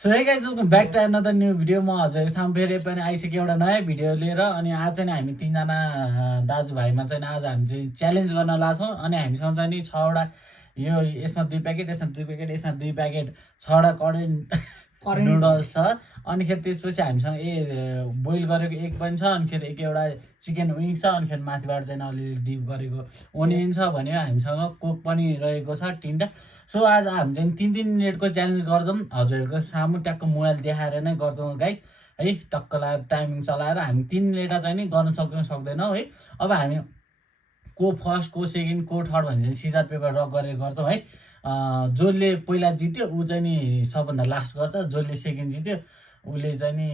So hey guys welcome back to another new video. म हजुरको सामु फेरि पनि आइसक्यो एउटा नयाँ भिडियो लिएर। अनि आज चाहिँ हामी तीनजना दाजुभाइमा चाहिँ आज हामी चाहिँ च्यालेन्ज गर्न लाग्छौँ। अनि हामीसँग चाहिँ नि 6वटा यो यसमा 2 प्याकेट, यसमा 2 प्याकेट, यसमा 2 प्याकेट 6वटा करेन्ट नुडल्स छ। अनिखेरि त्यसपछि हामीसँग बोइल गरेको एग पनि छ। अनिखेरि एउटा चिकन विङ्स छ। अनिखेरि माथिबाट चाहिँ अलिअलि डिप गरेको ओनियन छ भने हामीसँग कोक पनि रहेको छ 3टा। सो आज हामी चाहिँ 3 मिनटको च्यालेन्ज गर्छौँ। हजुरहरूको सामु ट्याक्क मोबाइल देखाएर नै गर्छौँ गाइज है। टक्क लगाएर टाइमिङ चलाएर हामी 3 मिनट चाहिँ नि गर्न सक्दैनौँ है। अब हामी को फर्स्ट, को सेकेन्ड, को थर्ड भने चाहिँ सिजर पेपर रक गरेर गर्छौँ है। जसले पहिला जित्यो ऊ चाहिँ नि सबभन्दा लास्ट गर्छ। जसले सेकेन्ड जित्यो उसले चाहिँ नि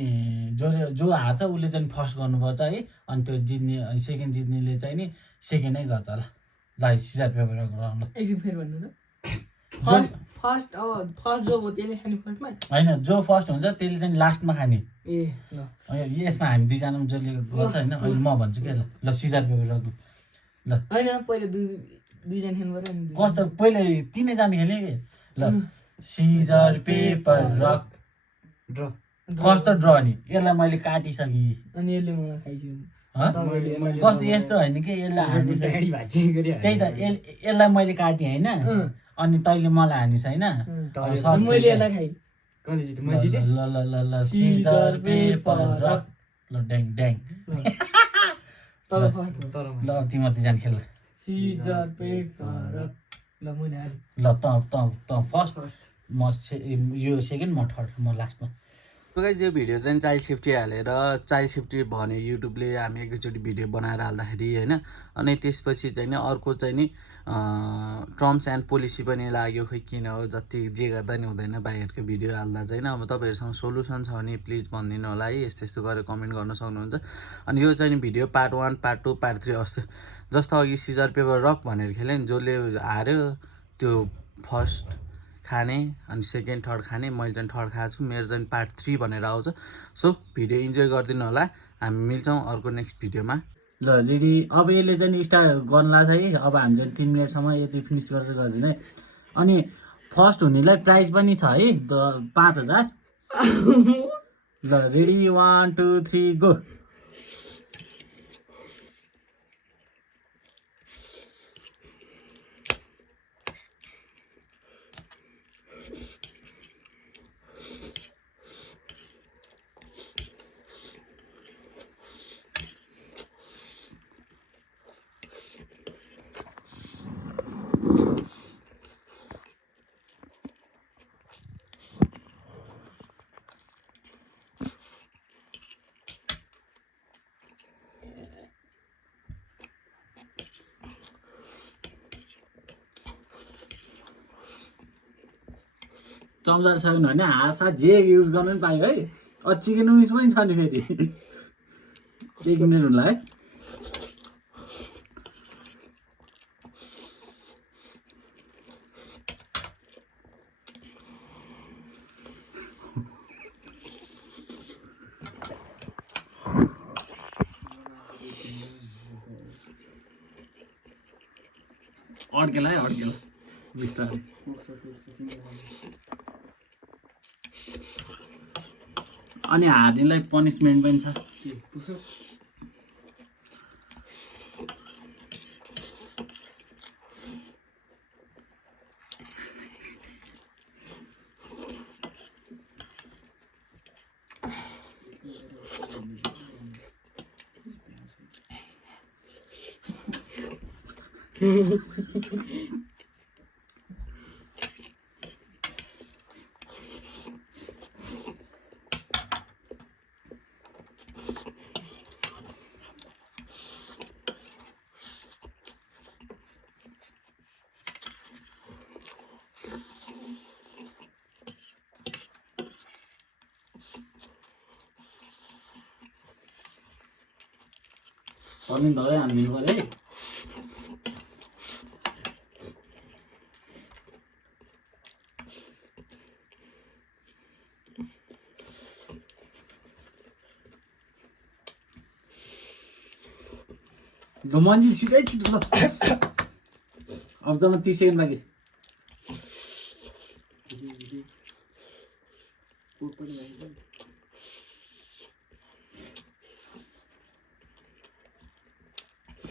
जो हार्छ उसले चाहिँ फर्स्ट गर्नुपर्छ है। अनि त्यो जित्ने सेकेन्ड जित्नेले चाहिँ नि सेकेन्डै गर्छ। ल सिजर पेपर रक गरौँ। एकछिन फेरि भन्नु त। फर्स्ट जो हो त्यसले खाने फर्स्टमा होइन, जो फर्स्ट हुन्छ त्यसले चाहिँ लास्टमा खाने। ए ल यसमा हामी दुईजना जसले गर्छ होइन। अहिले म भन्छु के ल सिजर पेपर रक ल। होइन पहिला दुईजना खेल्नु पर्यो नि। कस्तो पहिला 3जना खेल्ने कि ल scissor paper rock draw first त ड्र नि। यसलाई मैले काटिसकेँ। अनि यसले मलाई खाइदियो। कस्तो यस्तो होइन कि यसलाई हानिसकेँ। त्यही त यसलाई मैले काटेँ होइन। अनि तैँले मलाई हानिस् होइन। मैले यसलाई खाएँ। ल ल ल ल सिजर पेपर रक ल ड्याङ ड्याङ तर फर्स्ट ल तिम्रो दुईजना खेल। सिजर पेपर रक ल मैले हारेँ। ल त फर्स्ट म यो सेकेन्ड, म थर्ड, म लास्टमा। गाइस यो भिडियो चाहिँ चाइल्ड सेफ्टी हालेर चाइल्ड सेफ्टी भन्यो युट्युबले। हामी एकैचोटि भिडियो बनाएर हाल्दाखेरि होइन। अनि त्यसपछि चाहिँ नि अर्को चाहिँ नि टर्म्स एन्ड पोलिसी पनि लाग्यो। खोइ किन हो, जति जे गर्दा नि हुँदैन बाहिरको भिडियो हाल्दा चाहिँ। अब तपाईँहरूसँग सोल्युसन छ भने प्लिज भनिदिनु होला है। यस्तो गरेर कमेन्ट गर्न सक्नुहुन्छ। अनि यो चाहिँ नि भिडियो पार्ट 1, पार्ट 2, पार्ट 3 जस्तो अघि सिजर पेपर रक भनेर खेल्यो नि। जसले हार्यो त्यो फर्स्ट खाने, अनि सेकेन्ड थर्ड खाने। मैले चाहिँ थर्ड खाएको छु। मेरो चाहिँ पार्ट 3 भनेर आउँछ। सो भिडियो इन्जोय गरिदिनु होला। हामी मिल्छौँ अर्को नेक्स्ट भिडियोमा। ल रेडी। अब यसले चाहिँ स्टार्ट गर्न लाग्छ है। अब हामी चाहिँ 3 मिनटसम्म यति फिनिस गर्छ गरिदिनु है। अनि फर्स्ट हुनेलाई प्राइज पनि छ है 5000। ल रेडी 1 2 3 गो। चम्चा छैन भने हात जे युज गर्नु पनि पायो है। चिकन विङ्स पनि छ नि फेरि। 1 मिनट होला है। अड्केला है, अड्केला बिस्तारै। अनि हार्नेलाई पनिसमेन्ट पनि छ। अनि धरै हानिदिनु पर्यो है। मन्जिल छिटै छिटो ल। अब जम्मा 30 सेकेन्ड बाँकी।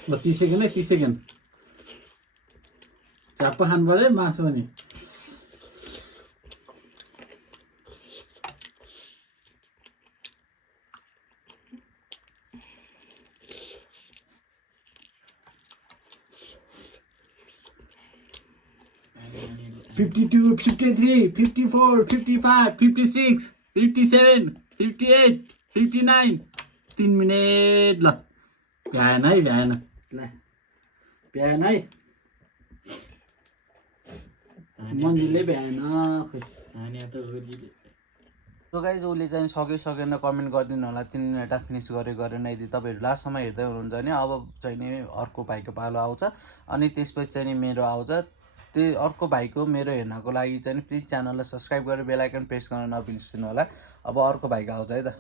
ल 30 सेकेन्ड है 30 सेकेन्ड झाप्प खानु पर्यो है मासु पनि फिफ्टी 53 54 55 56 57 58 59 3 मिनेट ल भ्याएन है भ्याएन ल भ्याएन है मन्जिलले भ्याएन खै सो गाइज उसले चाहिँ सक्यो सकेन कमेन्ट गरिदिनु होला 3 मिनेट फिनिस गरेन यदि तपाईँहरू लास्टसम्म हेर्दै हुनुहुन्छ भने अब चाहिँ नि अर्को भाइको पालो आउँछ अनि त्यसपछि चाहिँ नि मेरो आउँछ त्यो अर्को भाइको मेरो हेर्नको लागि चाहिँ प्लिज च्यानललाई सब्सक्राइब गरेर बेल आइकन प्रेस गर्न नबिर्सिनु होला अब अर्को भाइको आउँछ है त